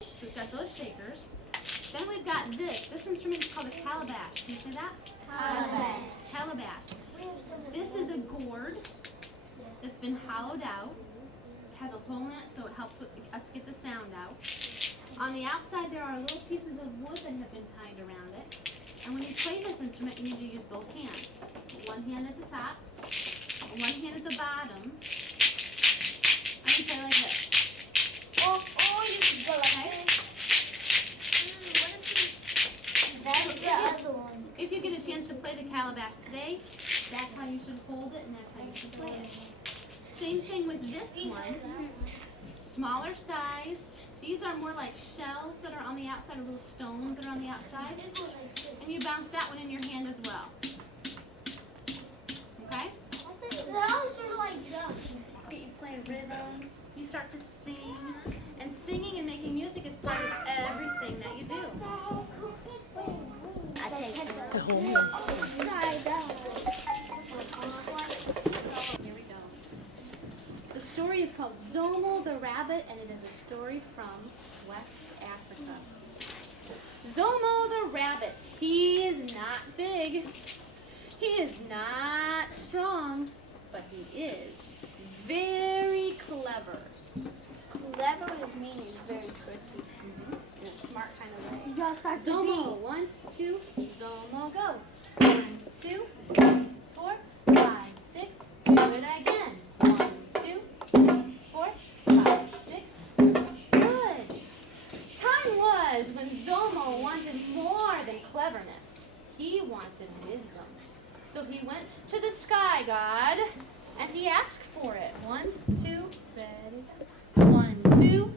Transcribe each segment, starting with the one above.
So we've got those shakers. Then we've got this. This instrument is called a calabash. Can you say that? Calabash. Calabash. This is a gourd that's been hollowed out. It has a hole in it so it helps us get the sound out. On the outside there are little pieces of wood that have been tied around it. And when you play this instrument, you need to use both hands. One hand at the top, one hand at the bottom. And you play like this. You should go like this. That's the other one. If you get a chance to play the calabash today, that's how you should hold it and that's how you should play it. Same thing with this one. Smaller size. These are more like shells that are on the outside, or little stones that are on the outside. And you bounce that one in your hand as well. Okay? Those are like ducks. You play rhythms. You start to sing. And singing and making music is part of everything that you do. I take The whole Here we go. The story is called Zomo the Rabbit, and it is a story from West Africa. Zomo the Rabbit, he is not big, he is not strong, but he is very clever. Clever with me is very tricky. In a smart kind of way. You gotta start Zomo, 1, 2, Zomo, go. 1, 2, 3, 4, 5, 6, do it again. 1, 2, 3, 4, 5, 6. Good. Time was when Zomo wanted more than cleverness. He wanted wisdom. So he went to the sky god and he asked for it. 1, 2, ready. 1, 2,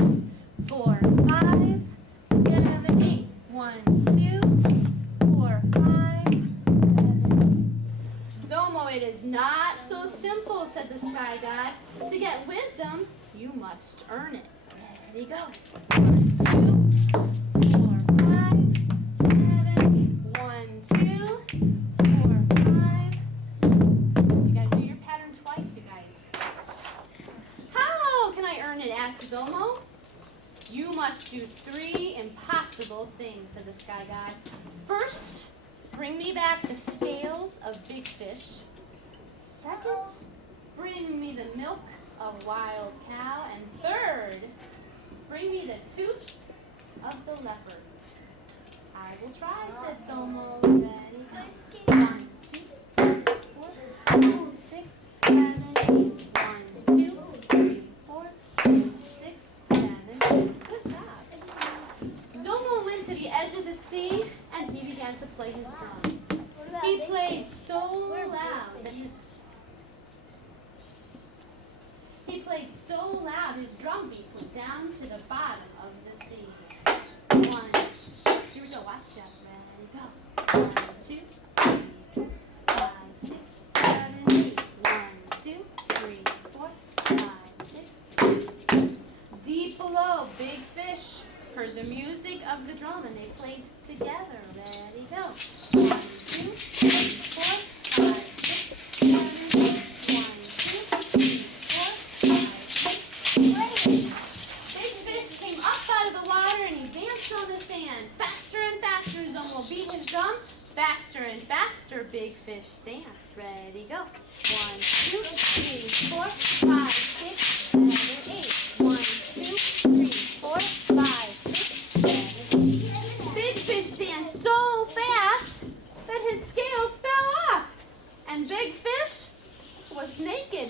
4, 5, 7, 8. 1, 2, 4, 5, 7, 8. Zomo, it is not so simple, said the sky god. To get wisdom, you must earn it. Ready, go. 1, 2, 4, 5, 7, 8. 1, 2, 4, 5. You gotta do your pattern twice, you guys. How can I earn it? Asked Zomo. You must do 3 impossible things, said the sky god. First, bring me back the scales of big fish. Second, bring me the milk of wild cow. And third, bring me the tooth of the leopard. I will try, said Zomo. Ready? 1, 2, 3, 4, 5, 6, 7, 8. 1, 2, 3, 4, 5, 6, 7, 8. Good job. Zomo went to the edge of the sea and he began to play his drum. He played so loud that his drum beats went down to the bottom of the sea. 1, here we go, watch that, ready, go. 1, 2, 3, 4, 5, 6, 7, 8. 1, 2, 3, 4, 5, 6, 7. Deep below, big fish heard the music of the drum and they played together. Ready, go. 1, 2, 3, 4, 5, 6, 7, 8. 1, 2, 3, 4, 5, 6. Big fish came up out of the water and he danced on the sand. Faster and faster, Zomo beat his drum. Faster and faster, big fish danced. Ready, go. 1, 2, 3, 4, 5, 6, 7, 8. 1, 2, 3, 4, 5, 6, 7, 8. Big fish danced so fast that his scales fell off. And big fish was naked.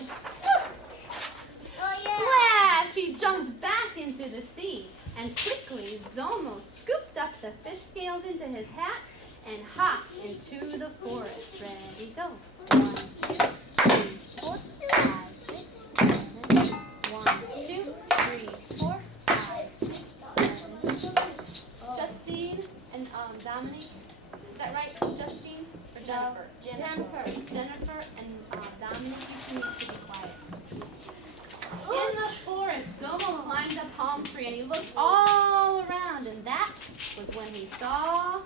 Splash! He jumped back into the sea. And quickly, Zomo scooped up the fish scales into his hat and hopped into the forest. Ready, go. 1, 2, 3, 4, 5, 6, 7, 8. 1, 2, 3, 4, 5, 6, 7, 8. Justine and Dominique, is that right? Justine or Jennifer? Jennifer and Dominique, you two need to be quiet. In the forest, Zomo climbed a palm tree and he looked all around, and that was when he saw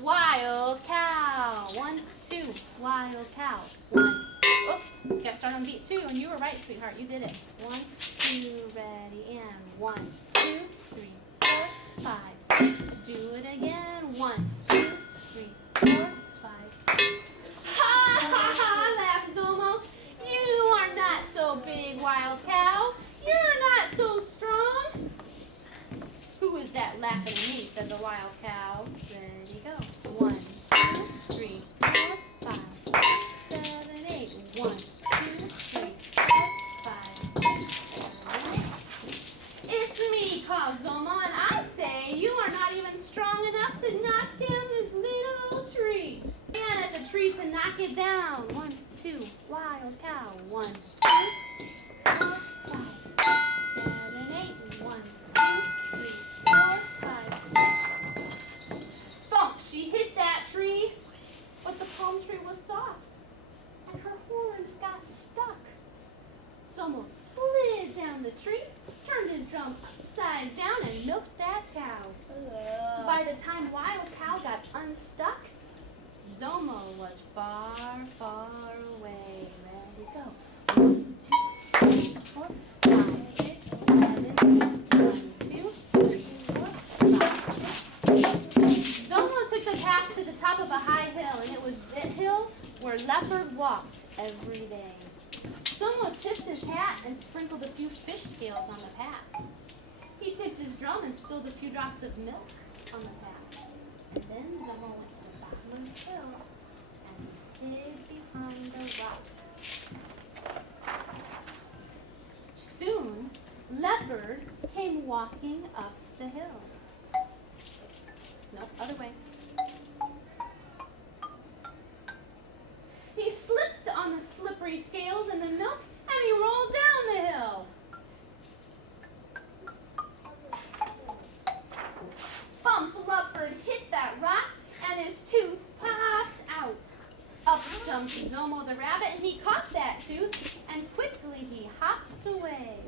wild cow. 1, 2, wild cow. 1. Oops, you gotta start on beat 2, and you were right, sweetheart. You did it. 1, 2, ready, and 1, 2, 3, 4, 5, 6. Do it again. 1, 2, 3, 4, 5, 6. Ha ha ha! Laughed Zomo. You are not so big, Wild Cow. You're not so strong. Who is that laughing at me? Said the Wild Cow. Ready, go. 1, 2, 3, 4, 5, 6, 7, 8. 1, 2, 3, 4, 5, 6, 7, 8. It's me, called Zomo, and I say you are not even strong enough to knock down this little old tree. Ran at the tree to knock it down. 1, 2, Wild Cow. 1, 2, 4, 5, 6, 7, 8. 1, 2, 3, 4, 5, 6. Bump! She hit that tree, but the palm tree was soft, and her horns got stuck. Zomo slid down the tree, turned his drum upside down, and milked that cow. By the time Wild Cow got unstuck, Zomo was far, far away. Ready, go. 1, 2, 3, 4, 5, 6, 7, 8. 1, 2, 3, 4, 5, 6. Zomo took the path to the top of a high hill, and it was the hill where Leopard walked every day. Zomo tipped his hat and sprinkled a few fish scales on the path. He tipped his drum and spilled a few drops of milk on the path. And then Zomo went to the bottom of the hill and hid behind a rock. Soon, Leopard came walking up the hill. Nope, other way. He slipped on the slippery scales in the milk, and he rolled down the hill. Bump! Leopard hit that rock, and his tooth popped out. Up jumped Zomo the rabbit, and he caught that tooth, and quickly he hopped away.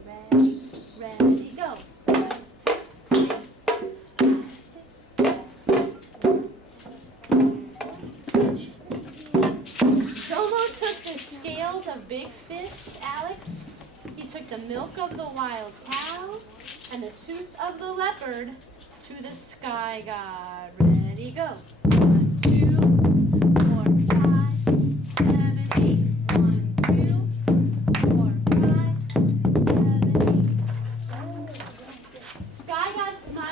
Ready, go. 1, 2, 3, 4, 5, 6, 7, 8. Zomo took the scales of Big Fish, Alex. He took the milk of the Wild Cow and the tooth of the leopard to the Sky God. Ready, go. 1, 2, 4, 5, 7, 8. 1, 2, 4, 5, 6, 7, 8. Sky God smiled.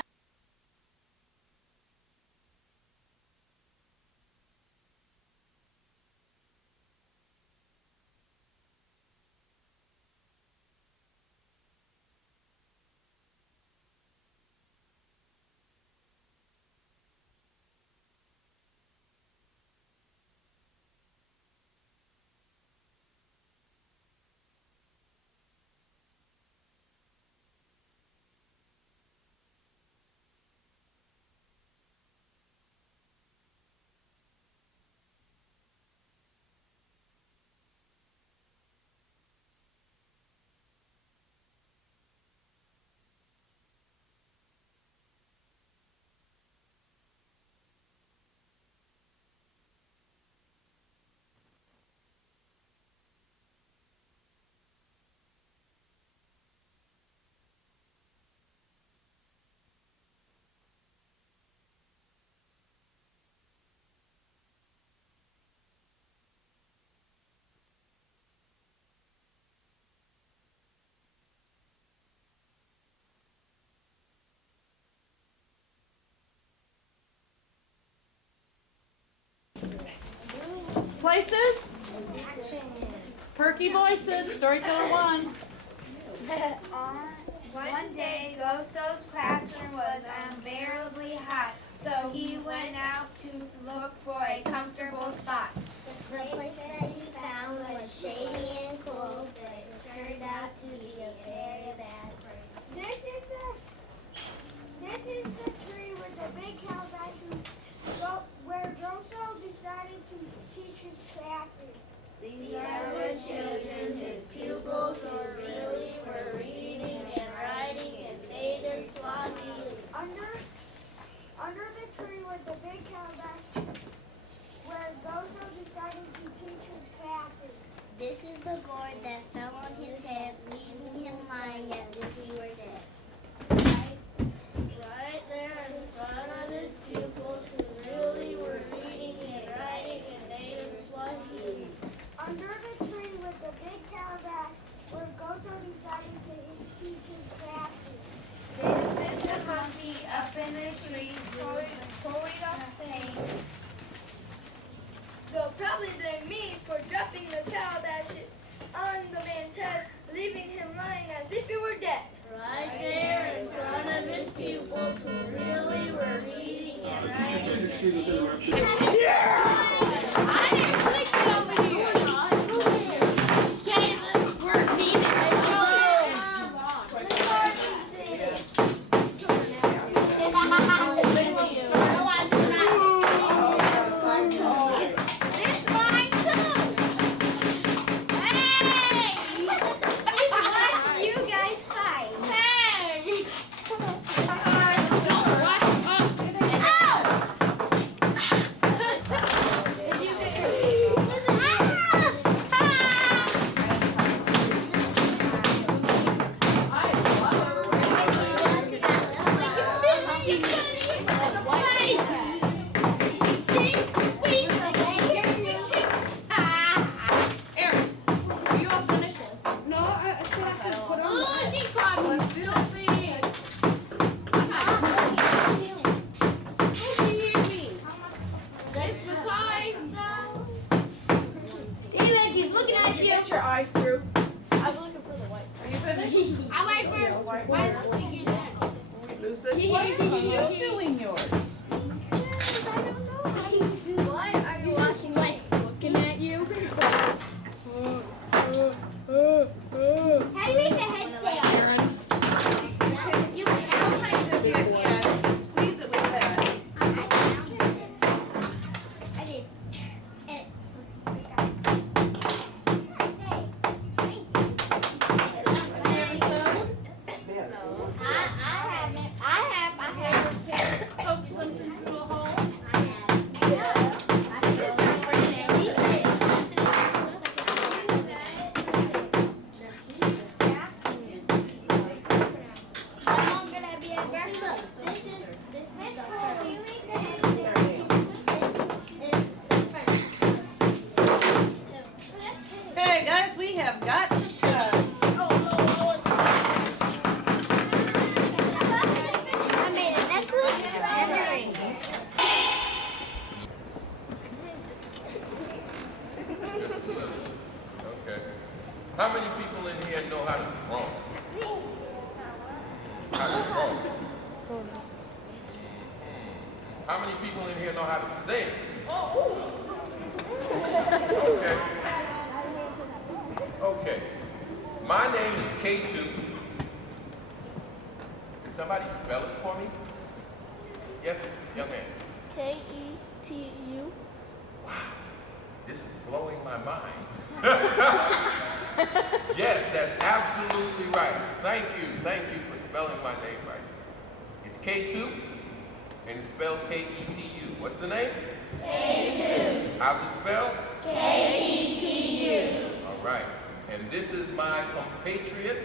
Places? Perky voices, storyteller one. One day, Goso's classroom was unbearably hot, so he went out to look for a comfortable spot. The place that he found was shady and cold, but it turned out to be a very bad place. This is the tree with the big calabash where Goso decided to teach his classes. These are the children his pupils were reading and writing and made in Swahili. Under the tree was the big calabash where Goso decided to teach his classes. This is the gourd street, towing up saying, They'll probably blame me for dropping the calabash on the man's head, leaving him lying as if he were dead. Right there in front of his pupils who really were reading and writing and I didn't click it over here. Caleb, we're needed. This mine too. Hey! Watch you guys fight. Hey! Don't watch us. Ow! Aaron, are you all finished? No, I still have to put on. Oh, she caught me stupid. Who can hear me? That's Makai. David, she's looking at you. Get your eyes through. I was looking for the white. Are you finished? I wait for. Why does she hear that? Lose it. What are you doing yours? Why are you watching like looking at you? How do you make the head tail? Aaron, You sometimes if you squeeze it with that. I did. Poke something through a hole. Hey guys, we have got to start. I made a necklace and a ring. Okay. How many people in here know how to draw? How to draw? How many people in here know how to sing? Okay. Okay. My name is K2. Can somebody spell it for me? Yes, young man. Ketu. This is blowing my mind. Yes, that's absolutely right. Thank you for spelling my name right. It's K2, and it's spelled K-E-T-U. What's the name? K2. How's it spelled? K-E-T-U. All right, and this is my compatriot.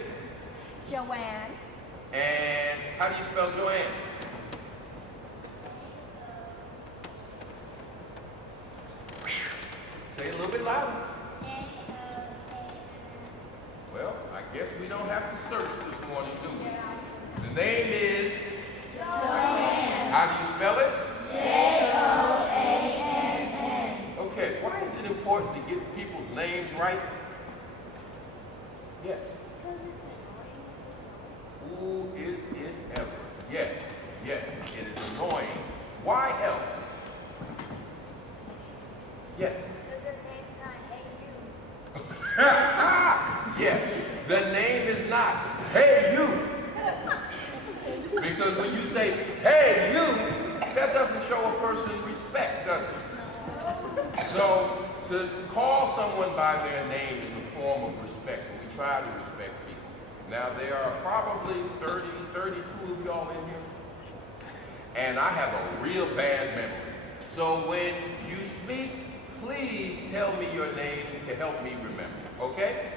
Joanne. And how do you spell Joanne? Say it a little bit louder. Well, I guess we don't have to search this morning, do we? The name is Joanne. How do you spell it? Joann. Okay, why is it important to get people's names right? Yes. Who is it ever? Yes, it is annoying. Why else? Yes. Yes, the name is not Hey You. Because when you say Hey You, that doesn't show a person respect, does it? So to call someone by their name is a form of respect, and we try to respect people. Now there are probably 32 of y'all in here, and I have a real bad memory. So when you speak, please tell me your name to help me remember, okay?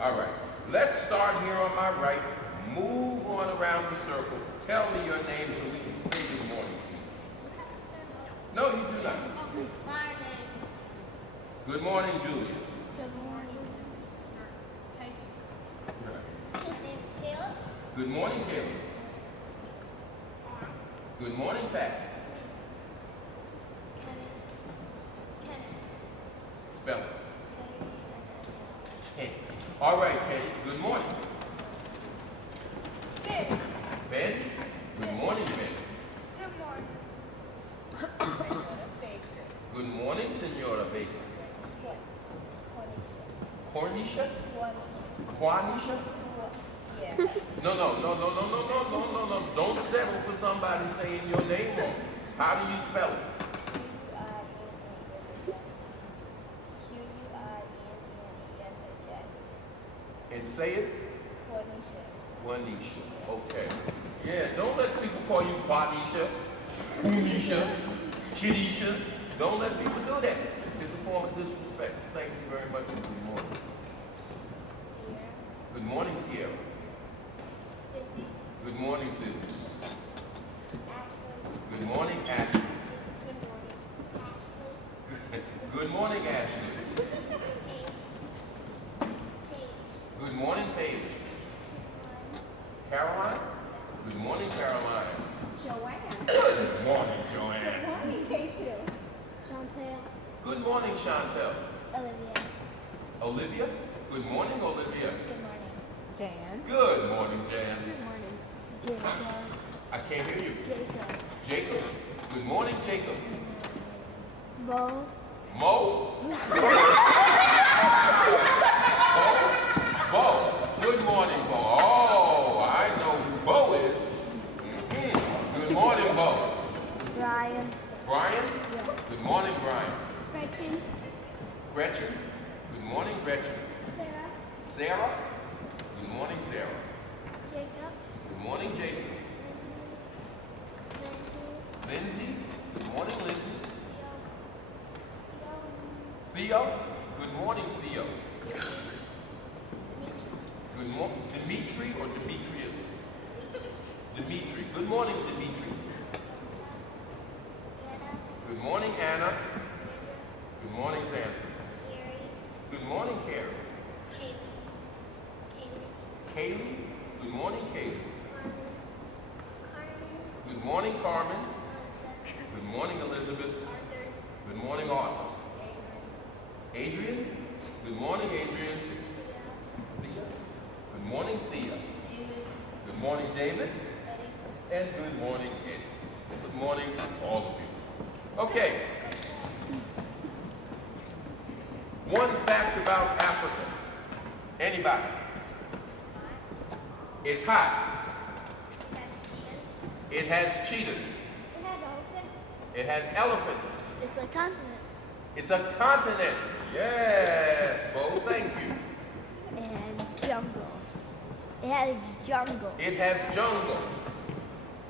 All right, let's start here on my right, move on around the circle, tell me your name so we can say good morning to you. No, you do not. My name. Good morning, Julius. Good morning. Right. His name is Caleb. Good morning, Caleb. Good morning, Pat. Spell it. Kenny. All right, Kenny. Good morning. Ben. Ben. Good morning, Ben. Good morning. Good morning, Senora Baker. Cornisha? Quanisha? No. Don't settle for somebody saying your name wrong. How do you spell it? And say it? Juanisha. Okay. Yeah, don't let people call you Quanisha, Unisha, Kidisha. Don't let people do that. It's a form of disrespect. Thank you very much and good morning. Good morning, Sierra. Good morning, Sydney. Good morning, Ashley. Good morning, Ashley. Good morning, Paige. Caroline? Good morning, Caroline. Joanne. Good morning, Joanne. Morning, K2. Chantel. Good morning, Chantel. Olivia. Olivia? Good morning, Olivia. Good morning. Jan. Good morning, Jan. Good morning. Jacob. I can't hear you. Jacob. Jacob? Good morning, Jacob. Bo. Mo? Bo? Good morning, Bo. Oh, I know who Bo is. Good morning, Bo. Brian. Brian? Good morning, Brian. Gretchen. Gretchen? Good morning, Gretchen. Sarah. Sarah? Good morning, Sarah. Jacob. Good morning, Jacob. Lindsay? Good morning, Lindsay. Theo? Good morning, Theo. Good morning, Dimitri or Demetrius? Dimitri. Good morning, Dimitri. Good morning, Anna. Good morning, Sandra. Good morning, Carrie. Kaylee. Good morning, Kaylee. Good morning, Carmen. Good morning, Elizabeth. Good morning, Arthur. Adrian. Good morning, Adrian. Thea. Good morning, Thea. Good morning, David. And good morning, Eddie. Good morning to all of you. Okay. One fact about Africa. Anybody? It's hot. It has cheetahs. It has elephants. It has elephants. It's a continent. It's a continent. Yes, Bo, thank you. It has jungle. It has jungle. It has jungle.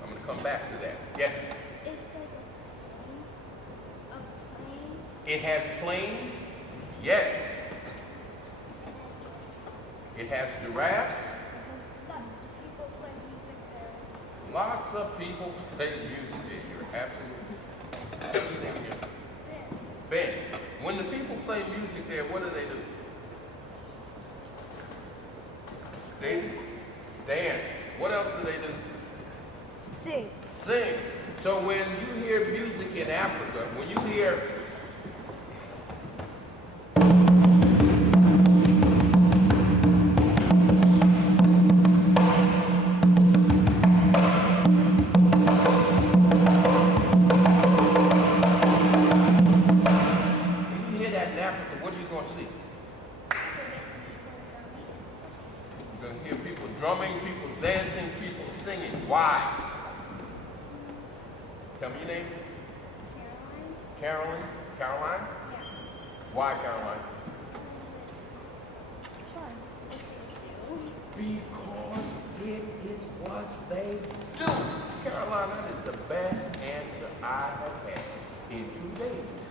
I'm going to come back to that. Yes. It's like a plane. It has plains. Yes. It has giraffes. Lots of people play music there. Lots of people play music there. You're absolutely. Ben, when the people play music there, what do? They dance. What else do? Sing. Sing. So when you hear music in Africa, when you hear that in Africa, what are you going to see? You're going to hear people drumming, people dancing, people singing. Why? Tell me your name. Caroline. Caroline? Caroline? Yeah. Why Caroline? Fun. Because it is what they do. Caroline, that is the best answer I have had in 2 days.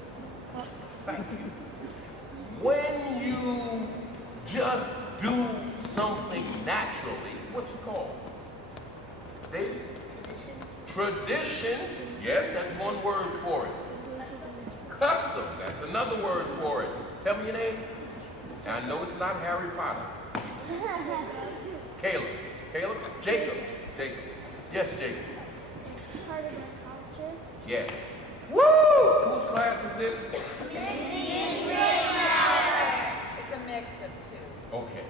Thank you. When you just do something naturally, what's it called? David? Tradition. Yes, that's one word for it. Custom. That's another word for it. Tell me your name. I know it's not Harry Potter. Caleb. Caleb? Jacob. Jacob. Yes, Jacob. part of their culture. Yes. Woo! Whose class is this? It's a mix of two. Okay.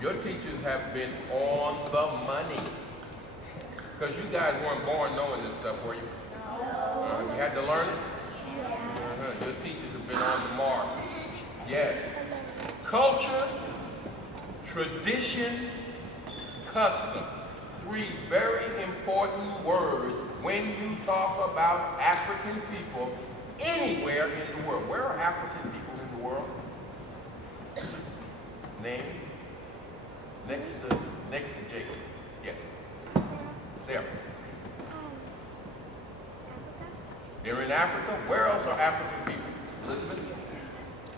Your teachers have been on the money. Because you guys weren't born knowing this stuff, were you? No. You had to learn it? Your teachers have been on the mark. Yes. Culture, tradition, custom. 3 very important words when you talk about African people anywhere in the world. Where are African people in the world? Name? Next to Jacob. Yes. Sarah. Africa. They're in Africa. Where else are African people? Elizabeth?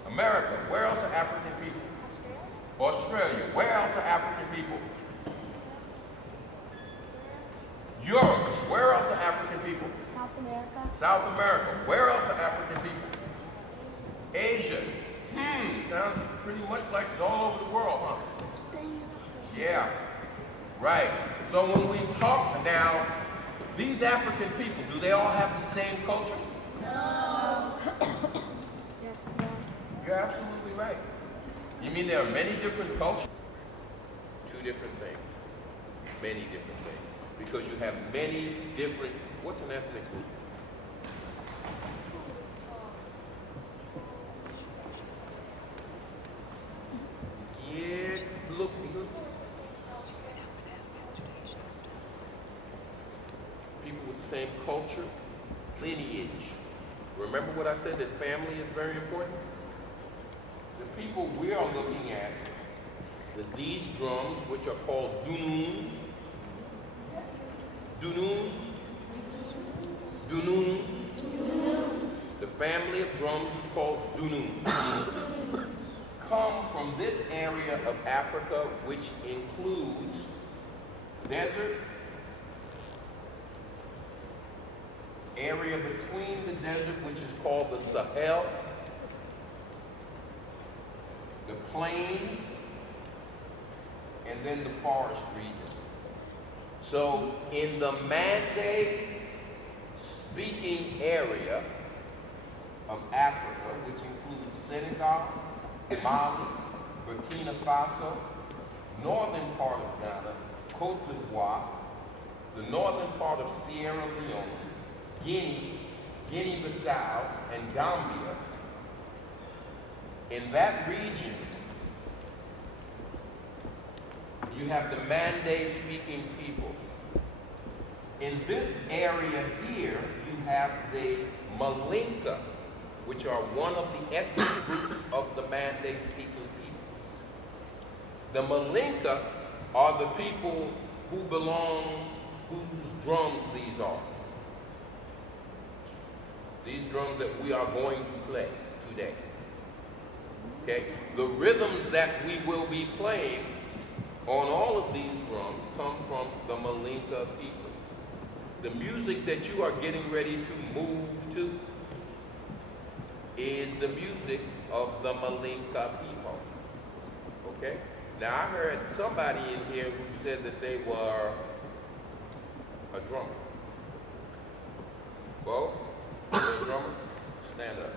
America. Where else are African people? Australia. Where else are African people? Europe. Where else are African people? South America. South America. Where else are African people? Asia. Sounds pretty much like it's all over the world, huh? Yeah. Right. So when we talk now, these African people, do they all have the same culture? No. You're absolutely right. You mean there are many different cultures? 2 different things. Many different things. Because you have many different, what's an ethnic group? Yes, look. People with the same culture, lineage. Remember what I said, that family is very important? The people we are looking at, these drums, which are called dununs. Dununs? Dununs? The family of drums is called dununs. Come from this area of Africa, which includes desert, area between the desert, which is called the Sahel, the plains, and then the forest region. So in the Mande speaking area of Africa, which includes Senegal, Mali, Burkina Faso, northern part of Ghana, Cote d'Ivoire, the northern part of Sierra Leone, Guinea, Guinea-Bissau, and Gambia. In that region, you have the Mande-speaking people. In this area here, you have the Malinka, which are one of the ethnic groups of the Mande-speaking people. The Malinka are the people who belong, whose drums these are. These drums that we are going to play today. Okay? The rhythms that we will be playing on all of these drums come from the Malinka people. The music that you are getting ready to move to is the music of the Malinka people. Okay? Now I heard somebody in here who said that they were a drummer. Bo, you're a drummer? Stand up.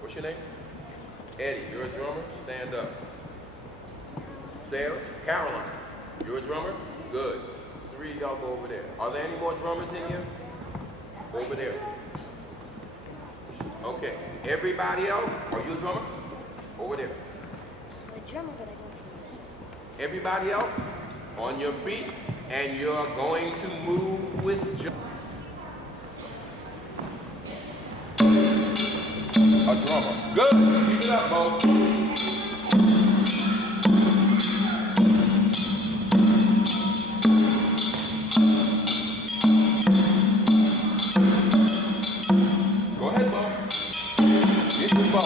What's your name? Eddie, you're a drummer? Stand up. Sarah? Caroline, you're a drummer? Good. 3 of y'all go over there. Are there any more drummers in here? Over there. Okay. Everybody else? Are you a drummer? Over there. I'm a drummer, but I don't play. Everybody else? On your feet, and you're going to move with joy. A drummer. Good. Keep it up, Bo. Go ahead, Bo. Get your Bo.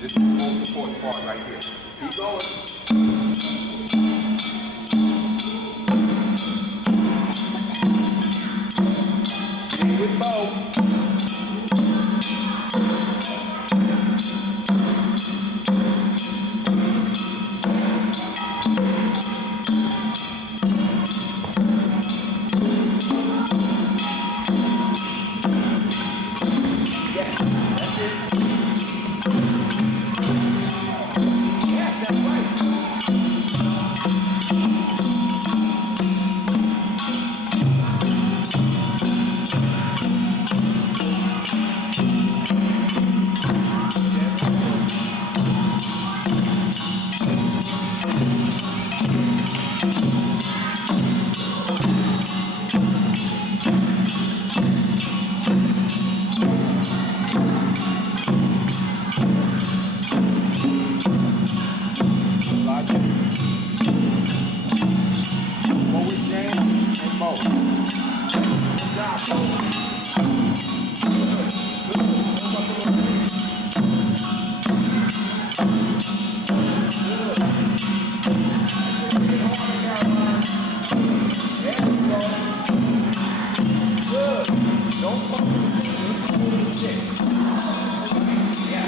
This is the most important part right here. Keep going. Stay with Bo. Yes, that's right. Elijah. Go with James and Mo. Good job, Mo. There you go. Good. Don't focus on the stick. Yeah.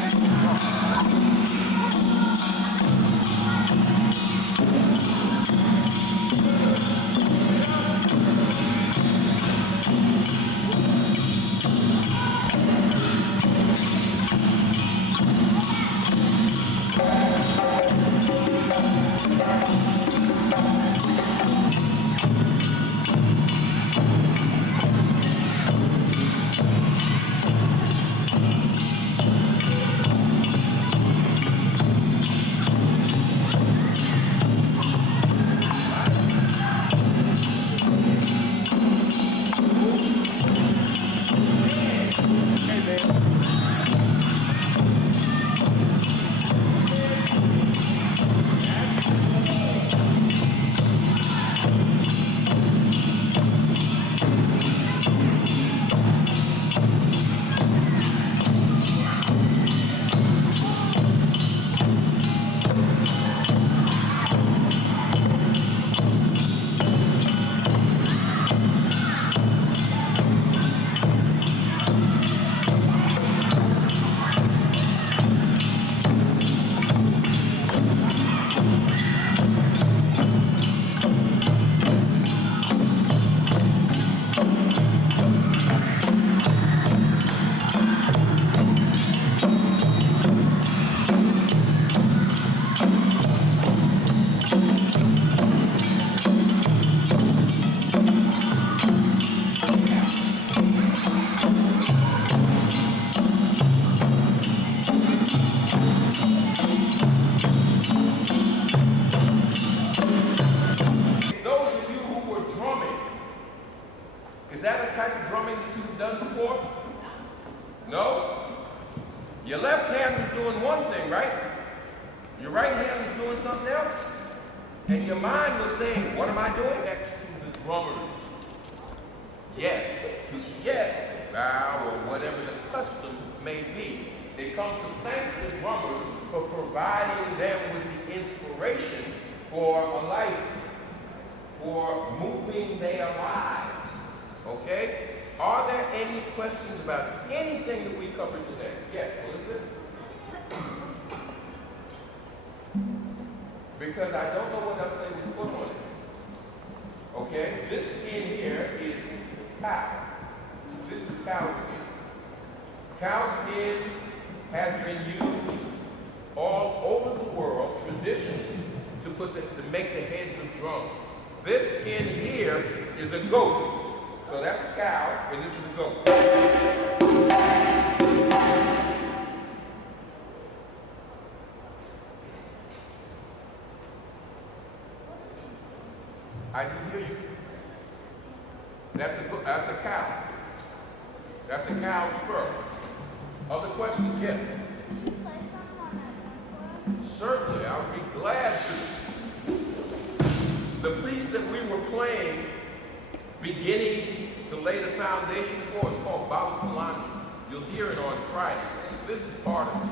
Hey, man. Those of you who were drumming, is that a type of drumming that you've done before? No? Your left hand was doing one thing, right? Your right hand was doing something else? And your mind was saying, what am I doing? Next to the drummers. Yes, bow or whatever the custom may be. They come to thank the drummers for providing them with the inspiration for a life, for moving their lives. Okay? Are there any questions about anything that we covered today? Yes, Elizabeth? Because I don't know what else they would put on it. Okay? This skin here is cow. This is cow skin. Cow skin has been used all over the world traditionally to make the heads of drums. This skin here is a goat. So that's a cow, and this is a goat. I didn't hear you. That's a cow. That's a cow's fur. Other questions? Yes. Can you play something on that drum for us? Certainly, I would be glad to. The piece that we were playing, beginning to lay the foundation for, is called Baba Kalani. You'll hear it on Friday. This is part of it.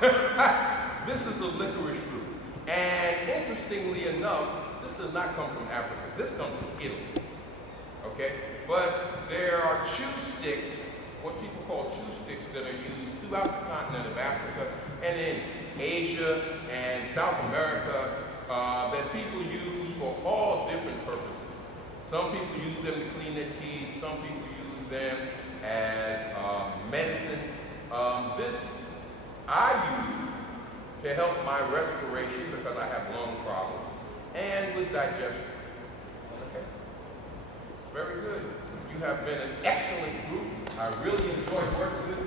This is a licorice fruit. And interestingly enough, this does not come from Africa. This comes from Italy. Okay? But there are chew sticks, what people call chew sticks, that are used throughout the continent of Africa and in Asia and South America that people use for all different purposes. Some people use them to clean their teeth. Some people use them as medicine. This I use to help my respiration because I have lung problems and with digestion. Okay? Very good. You have been an excellent group. I really enjoyed working with you.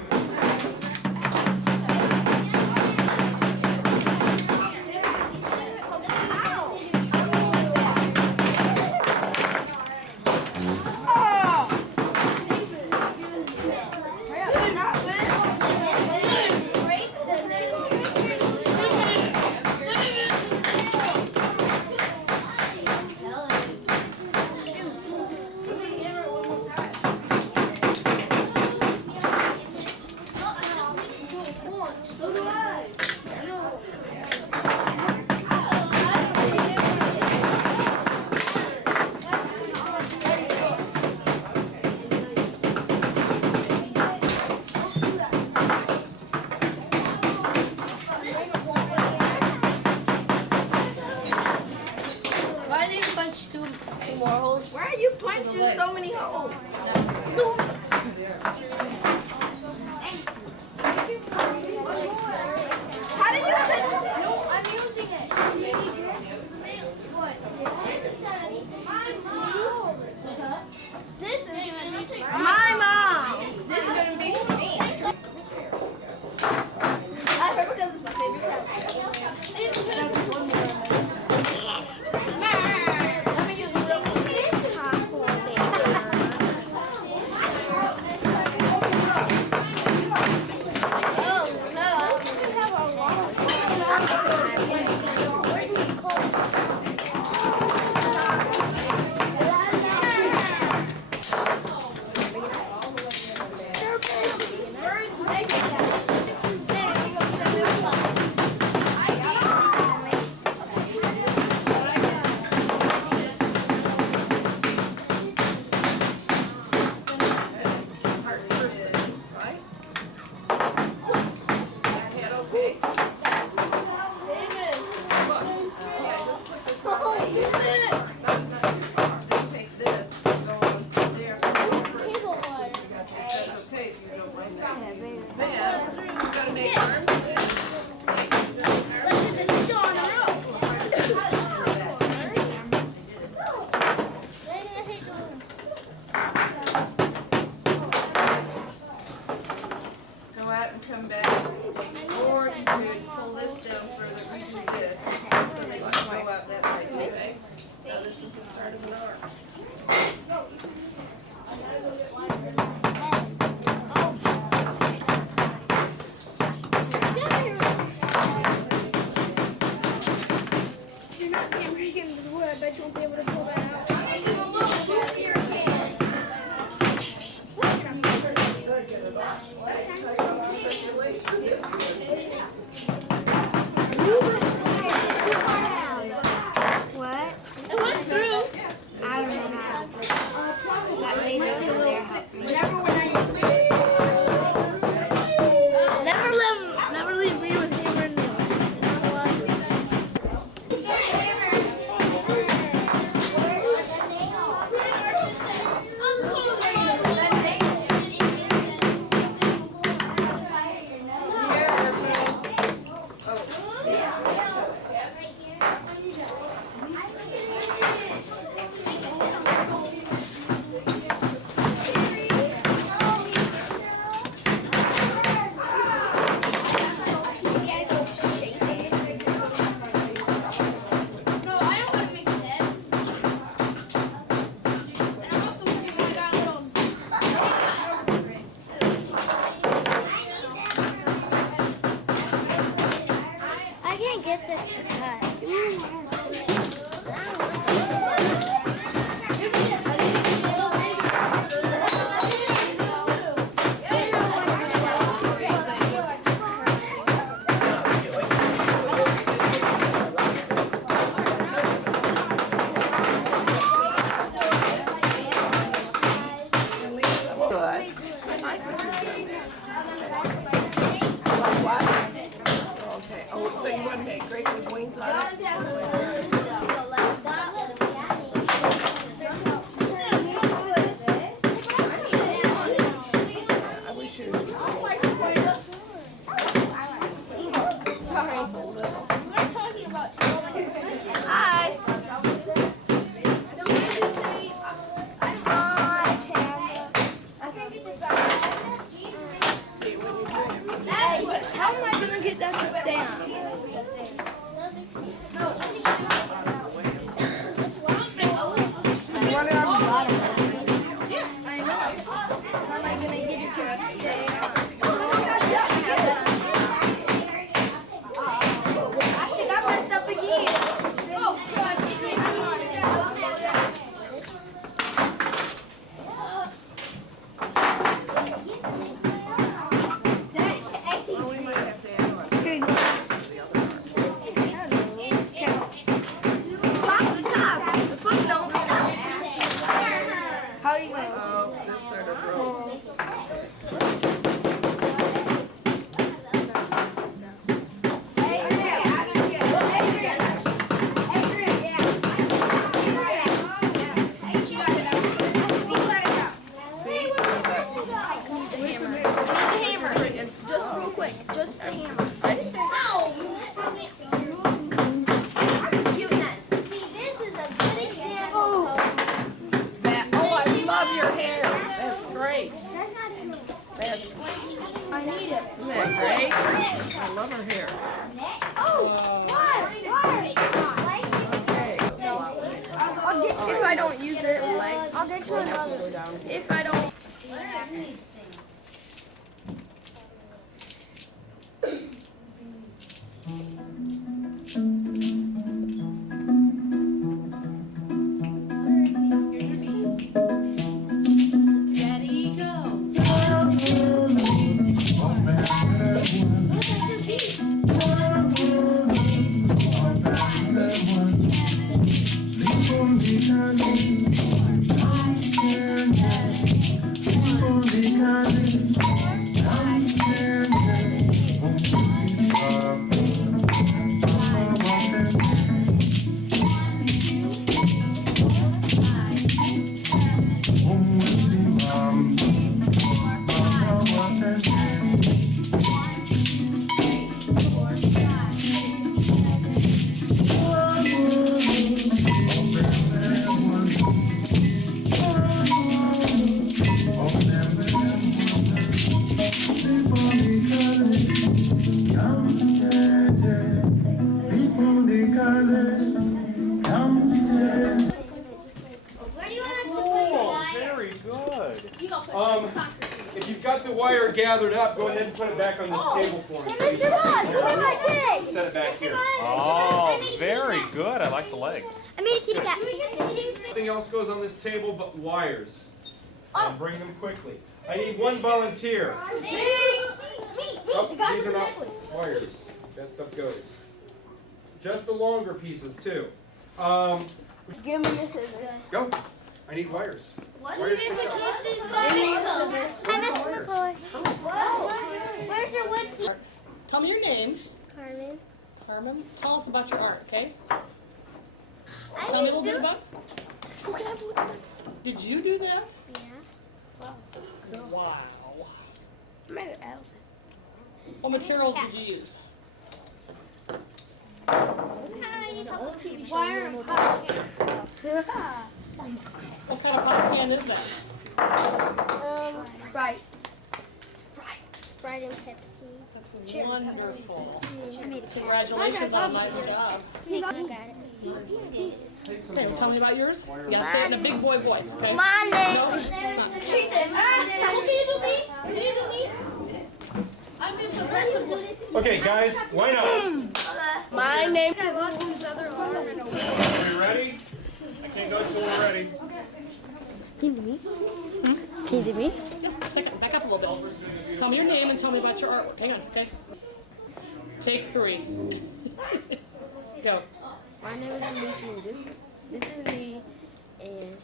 Why did you punch two more holes? Why are you punching so many holes? How do you No, I'm using it. This is My mom! This is gonna be for me. I heard because it's my favorite color. Let me use the real Take this, go on there. That's okay if you don't like that. Then, you're gonna make arms. Let's do this show on a roll. Go out and come back. Or you could pull this down further, redo this. So they can go out that way too. Now this is the start of an arc. You're not getting ready to get into the wood. I bet you won't be able to pull that out. What? It went through. I things about it. I wish you would. Hi. How am I gonna get that to stand? You want it on the bottom? I know. How am I gonna get it to stand? I think I messed up again. Well, we might have to add on. The foot don't stop. How you going? Oh, this sort of broke. Just real quick, just the hammer. Oh, I love your hair. That's great. That's, I need it. isn't that great? I love her hair. Okay. If I don't use it, I'll get you another. If I don't. Ready, go. Very good. If you've got the wire gathered up, go ahead and put it back on this table for me. please. Set it back here. Oh, very good. I like the legs. I mean to keep that. Nothing else goes on this table but wires. And bring them quickly. I need one volunteer. Oh, these are not wires. That stuff goes. Just the longer pieces too. Give me the scissors. Go. I need wires. What Wires for that. Hi, Mr. McCoy. Where's your wood piece? Tell me your name, Carmen. Carmen. Tell us about your art, okay? I Tell me a didn't little bit do. about. Who can I do it? Did you do that? Yeah. Wow. I made an elephant. What materials did you use? Wire and pop. What kind of pop can is that? Sprite. Sprite and Pepsi. That's wonderful. I made a cake. Congratulations on a nice job. I got it. Take some Okay, well, tell me about yours. You gotta say it in a big boy voice, okay? My name. Okay, guys, line up. My name. Are you ready? I can't go until we're ready. Can you do me? Second, back up a little bit. Tell me your name and tell me about your artwork. Hang on, okay? Take 3. Go. My name is Amisha. This is me, and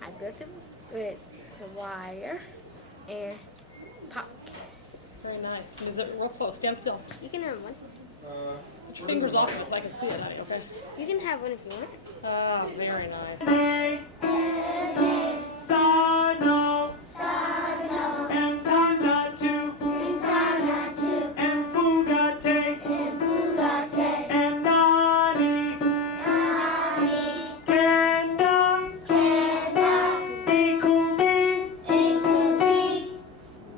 I built it with some wire and pop. Very nice. Is it real close? Stand still. You can have one. Put your fingers off of it so I can see it, honey, okay? You can have one if you want. Oh, very nice. Sano, and Tana too, and Fugate, and Nani, Kenda, Ikumi.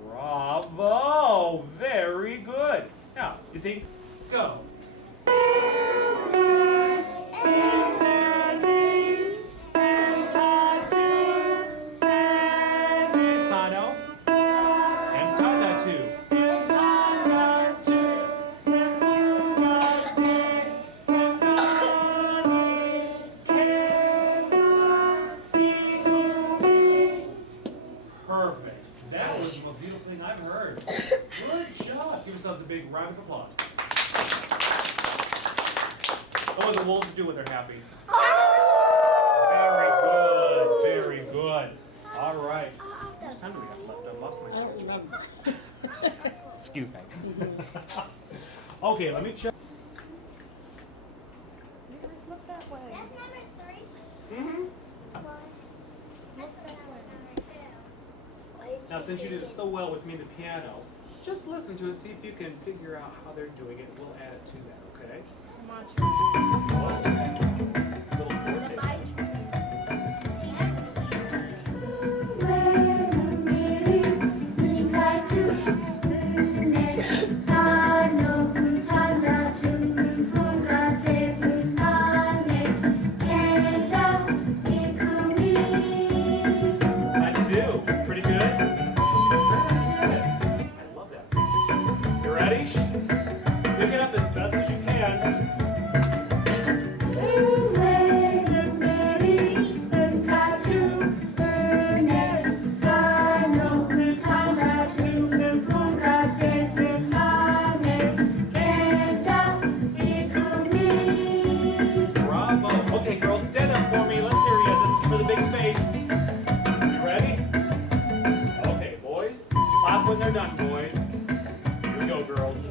Bravo! Very good. Now, you think, go. Perfect. That was the most beautiful thing I've heard. Good job. Give yourselves a big round of applause. What would the wolves do when they're happy? Very good. Very good. All right. How much time do we have left? I've lost my I don't schedule. remember. Excuse me. Okay, let me check. Look that way. Mm-hmm. Now, since you did it so well with me and the piano, just listen to it, see if you can figure out how they're doing it. We'll add it to that, okay? Come on, Little forte. How'd you do? Pretty good? I love that. You ready? Pick it up as best as you can. Bravo. Okay, girls, stand up for me. Let's hear you. This is for the big face. You ready? Okay, boys. Clap when they're done, boys. Here we go, girls.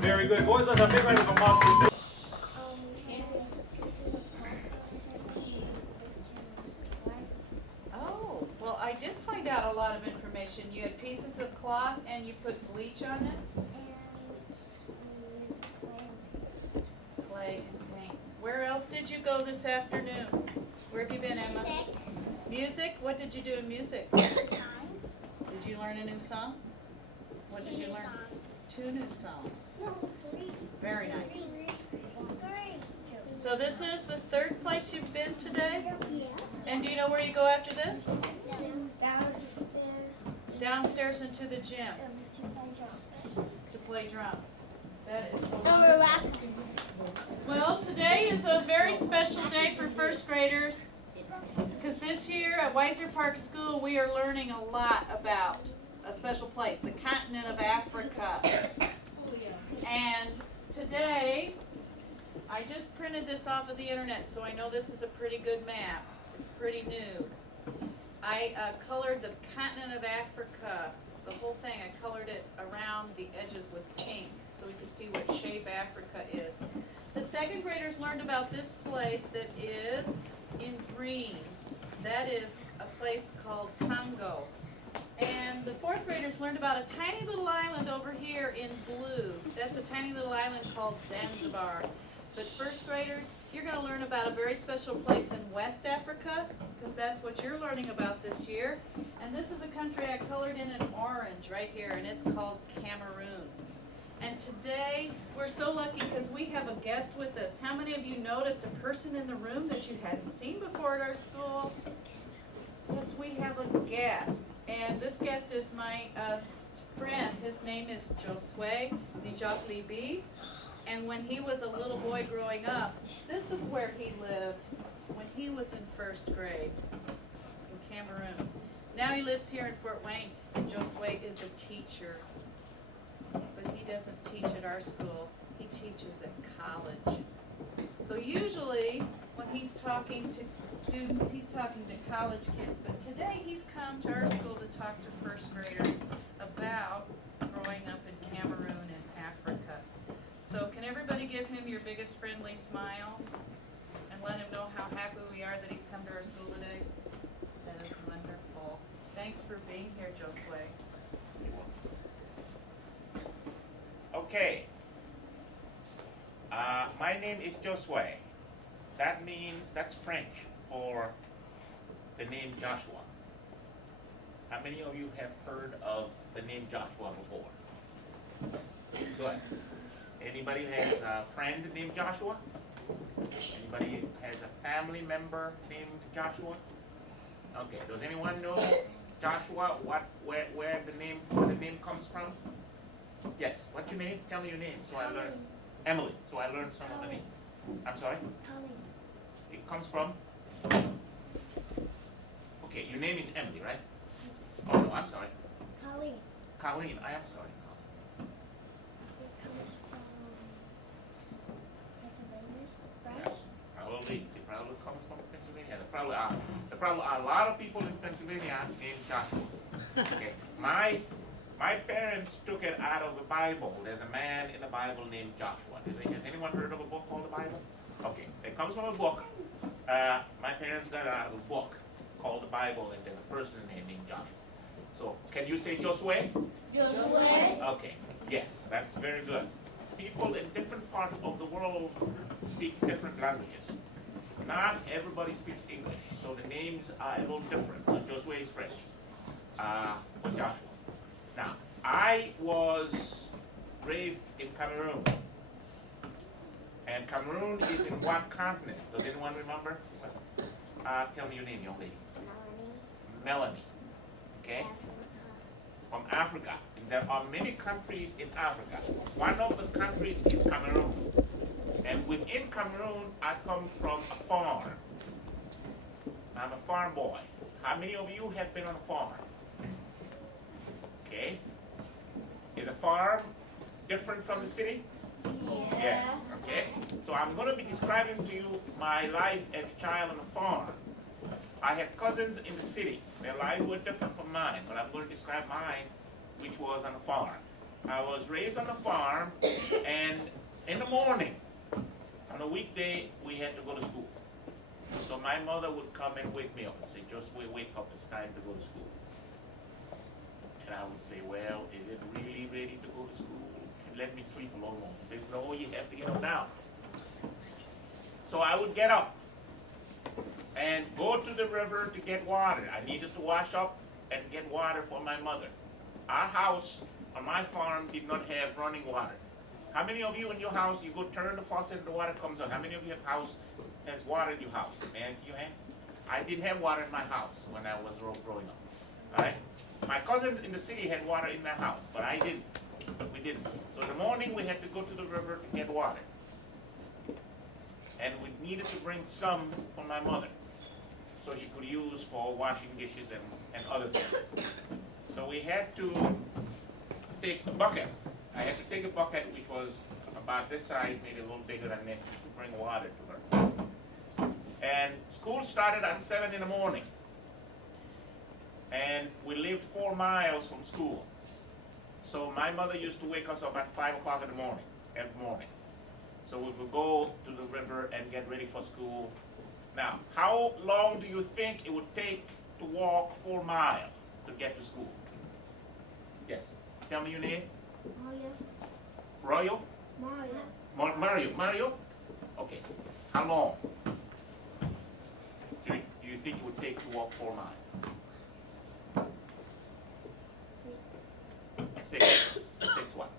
Very good. Boys, let's have a big round of applause for the Oh, well, I did find out a lot of information. You had pieces of cloth and you put bleach on it? Clay and paint. Where else did you go this afternoon? Where have you been, Emma? Music? What did you do in music? Did you learn a new song? What did you learn? 2 new songs. Very nice. So this is the 3rd place you've been today? And do you know where you go after this? Downstairs into the gym to play drums. That is so wonderful. Well, today is a very special day for 1st graders because this year at Weiser Park School we are learning a lot about a special place, the continent of Africa. And today, I just printed this off of the internet, so I know this is a pretty good map. It's pretty new. I colored the continent of Africa, the whole thing. I colored it around the edges with pink, so we could see what shape Africa is. The 2nd graders learned about this place that is in green. That is a place called Congo. And the 4th graders learned about a tiny little island over here in blue. That's a tiny little island called Zanzibar. But 1st graders, you're going to learn about a very special place in West Africa, because that's what you're learning about this year. And this is a country I colored in orange right here, and it's called Cameroon. And today, we're so lucky because we have a guest with us. How many of you noticed a person in the room that you hadn't seen before at our school? Yes, we have a guest. And this guest is my friend. His name is Josue Nijotlibi. And when he was a little boy growing up, this is where he lived when he was in 1st grade in Cameroon. Now he lives here in Fort Wayne, and Josue is a teacher. doesn't teach at our school, he teaches at college. So usually, when he's talking to students, he's talking to college kids, but today he's come to our school to talk to first graders about growing up in Cameroon and Africa. So can everybody give him your biggest friendly smile and let him know how happy we are that he's come to our school today? That is wonderful. Thanks for being here, Josue. Okay. My name is Josue. That means, that's French for the name Joshua. How many of you have heard of the name Joshua before? Good. Anybody has a friend named Joshua? Anybody has a family member named Joshua? Okay, does anyone know Joshua, where the name comes from? Yes, what's your name? Tell me your name so I learn. Emily, so I learned some of the name. I'm sorry? It comes from? Okay, your name is Emily, right? Oh no, I'm sorry. Colleen. Colleen, I am sorry. It comes from Pennsylvania, Yes, probably, it probably comes from Pennsylvania. There probably are a lot of people in Pennsylvania named Joshua. Okay, my parents took it out of the Bible. There's a man in the Bible named Joshua. Has anyone heard of a book called the Bible? Okay, it comes from a book. My parents got it out of a book called the Bible, and there's a person named Joshua. So, can you say Josue? Josue. Okay, yes, that's very good. People in different parts of the world speak different languages. Not everybody speaks English, so the names are a little different. So Josue is fresh for Joshua. Now, I was raised in Cameroon. And Cameroon is in what continent? Does anyone remember? Tell me your name, young lady. Melanie. Okay? From Africa. And there are many countries in Africa. One of the countries is Cameroon. And within Cameroon, I come from a farm. I'm a farm boy. How many of you have been on a farm? Okay. Is a farm different from the city? Yeah. Yes. Okay. So I'm going to be describing to you my life as a child on a farm. I had cousins in the city. Their lives were different from mine, but I'm going to describe mine, which was on a farm. I was raised on a farm, and in the morning, on a weekday, we had to go to school. So my mother would come and wake me up and say, "Just wake up, it's time to go to school." And I would say, "Well, is it really ready to go to school? Let me sleep a little more." She said, "No, you have to get up now." So I would get up and go to the river to get water. I needed to wash up and get water for my mother. Our house on my farm did not have running water. How many of you in your house, you go turn the faucet and the water comes on? How many of you have house has water in your house? May I see your hands? I didn't have water in my house when I was growing up. All right? My cousins in the city had water in their house, but I didn't. We didn't. So in the morning we had to go to the river to get water. And we needed to bring some for my mother, so she could use for washing dishes and other things. So we had to take a bucket. I had to take a bucket which was about this size, maybe a little bigger than this, to bring water to her. And school started at 7 in the morning. And we lived 4 miles from school. So my mother used to wake us up at 5 o'clock in the morning, every morning. So we would go to the river and get ready for school. Now, how long do you think it would take to walk 4 miles to get to school? Yes. Tell me your name. Royal? Mario? Okay. How long do you think it would take to walk 4 miles? 6 what?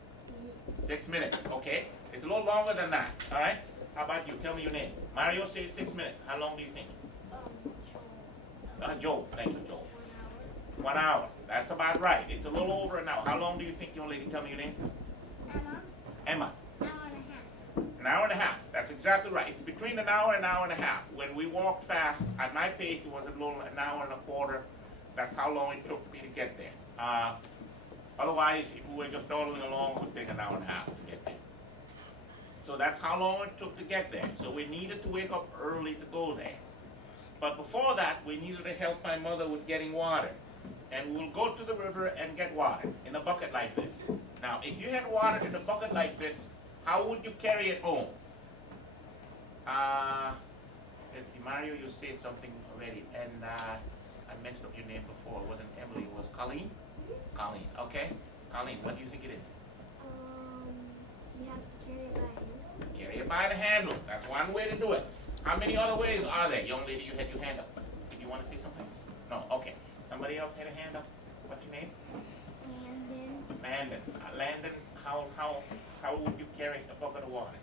6 minutes, okay. It's a little longer than that, all right? How about you? Tell me your name. Mario says 6 minutes. How long do you think? Joel. Thank you, Joel. 1 hour. That's about right. It's a little over an hour. How long do you think, young lady? Tell me your name. Emma. An hour and a half. That's exactly right. It's between an hour and a half. When we walked fast, at my pace, it was an hour and a quarter. That's how long it took me to get there. Otherwise, if we were just dawdling along, it would take an hour and a half to get there. So that's how long it took to get there. So we needed to wake up early to go there. But before that, we needed to help my mother with getting water. And we'll go to the river and get water in a bucket like this. Now, if you had water in a bucket like this, how would you carry it home? Let's see, Mario, you said something already, and I messed up your name before. It wasn't Emily, it was Colleen? Colleen, okay. Colleen, what do you think it is? You have to carry it by hand. Carry it by the handle. That's one way to do it. How many other ways are there? Young lady, you had your hand up. Did you want to say something? No, okay. Somebody else had a hand up. What's your name? Landon. Landon. Landon, how would you carry a bucket of water?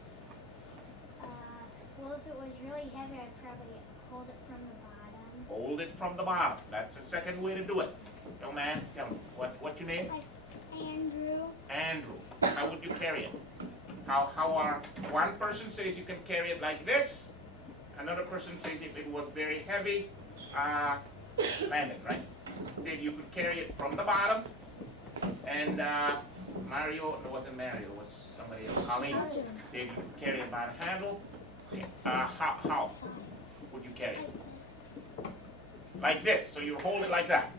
Well, if it was really heavy, I'd probably hold it from the bottom. Hold it from the bottom. That's the second way to do it. Young man, tell me, what's your name? Andrew. Andrew. How would you carry it? How are, one person says you can carry it like this. Another person says if it was very heavy, Landon, right? Said you could carry it from the bottom. And Mario, no, it wasn't Mario, it was somebody else. Colleen said you could carry it by the handle. Okay. How would you carry it? Like this, so you hold it like that.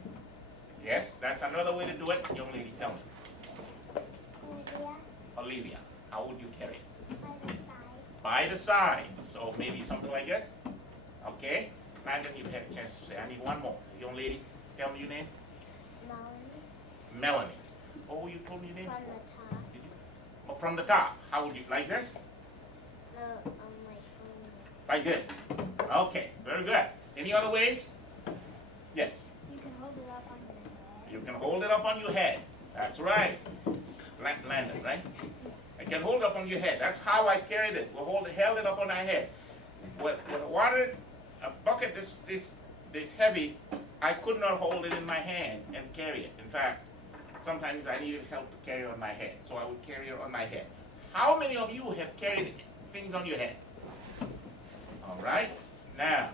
Yes, that's another way to do it. Young lady, tell me. Olivia, how would you carry it? By the side. By the side. So maybe something like this. Okay. Landon, you've had a chance to say. I need one more. Young lady, tell me your name. Melanie. Melanie. Oh, you told me your name? From the top. Did you? Oh, from the top. How would you, like this? No, Like this. Okay, very good. Any other ways? Yes. you can hold it up on your head. You can hold it up on your head. That's right. Landon, right? I can hold it up on your head. That's how I carried it. We held it up on our head. When water, a bucket this heavy, I could not hold it in my hand and carry it. In fact, sometimes I needed help to carry it on my head, so I would carry it on my head. How many of you have carried things on your head? All right. Now,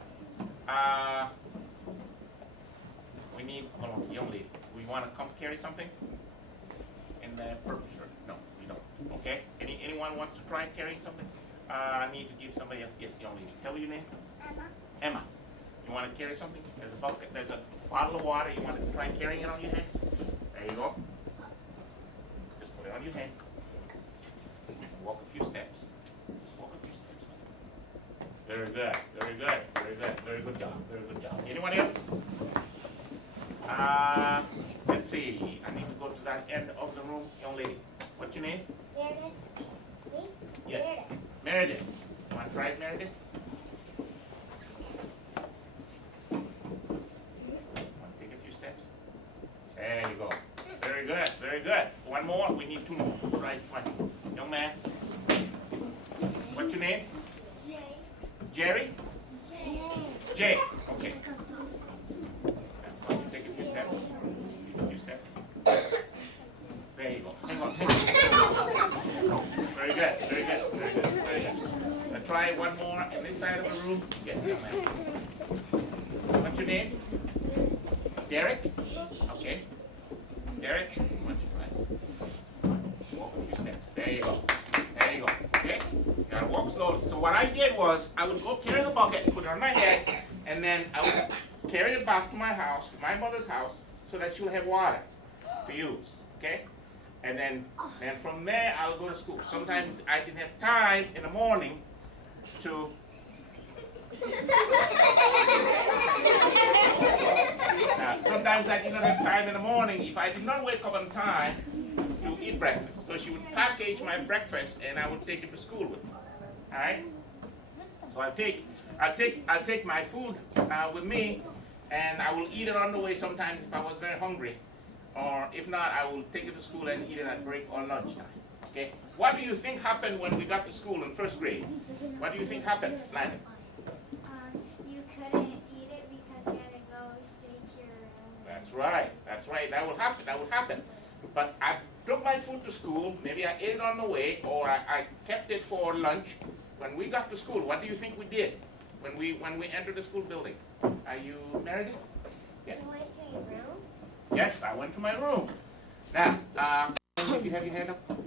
we need, hold on, young lady. We want to come carry something? In the purple shirt? No, we don't. Okay. Anyone wants to try carrying something? I need to give somebody else. Yes, young lady. Tell me your name. Emma. Emma. You want to carry something? There's a bucket. There's a bottle of water. You want to try carrying it on your head? There you go. Just put it on your head. Walk a few steps. Just walk a few steps. Very good. Very good. Very good. Very good job. Very good job. Anyone else? Let's see. I need to go to that end of the room. Young lady. What's your name? Meredith. Me? Yes. Meredith. Meredith. You want to try it, Meredith? Want to take a few steps? There you go. Very good. Very good. One more. We need two more. Right. Young man. What's your name? Jay. Jerry? Jay. Jay. Okay. Take a few steps. Take a few steps. There you go. Hang on. Very good. Very good. Very good. Very good. Now try one more in this side of the room. Yes, young man. What's your name? Derek? Okay. Derek, why don't you try? Walk a few steps. There you go. There you go. Okay? You gotta walk slowly. So what I did was, I would go carry the bucket, put it on my head, and then I would carry it back to my house, to my mother's house, so that she'll have water to use. Okay? And then from there, I'll go to school. Sometimes I didn't have time in the morning to sometimes I did not have time in the morning if I did not wake up on time to eat breakfast. So she would package my breakfast and I would take it to school with me. All right? So I'll take my food with me and I will eat it on the way sometimes if I was very hungry. Or if not, I will take it to school and eat it at break or lunchtime. Okay? What do you think happened when we got to school in first grade? What do you think happened, Landon? You couldn't eat it because you had to go straight to your room. That's right. That's right. That would happen. That would happen. But I took my food to school. Maybe I ate it on the way, or I kept it for lunch. When we got to school, what do you think we did when we entered the school building? Are you married? Yes. You went to your room? Yes, I went to my room. Now, if you have your hand up.